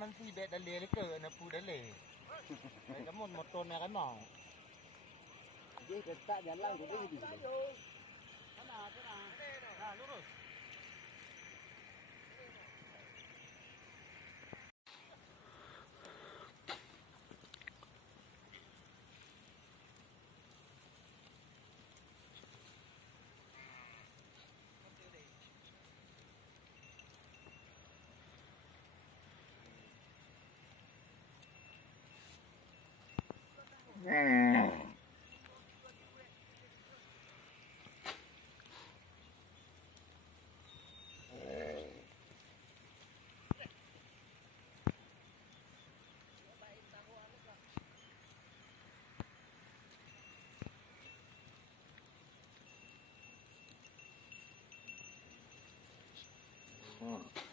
มันสีเบ็ดดะเลเลยเกิดนะปูดะเลไอ้กระหมดตัวเนี่ยกันหมอ Jadi tak jalan tu dia gitu. Mana? Nah, lurus. Oh.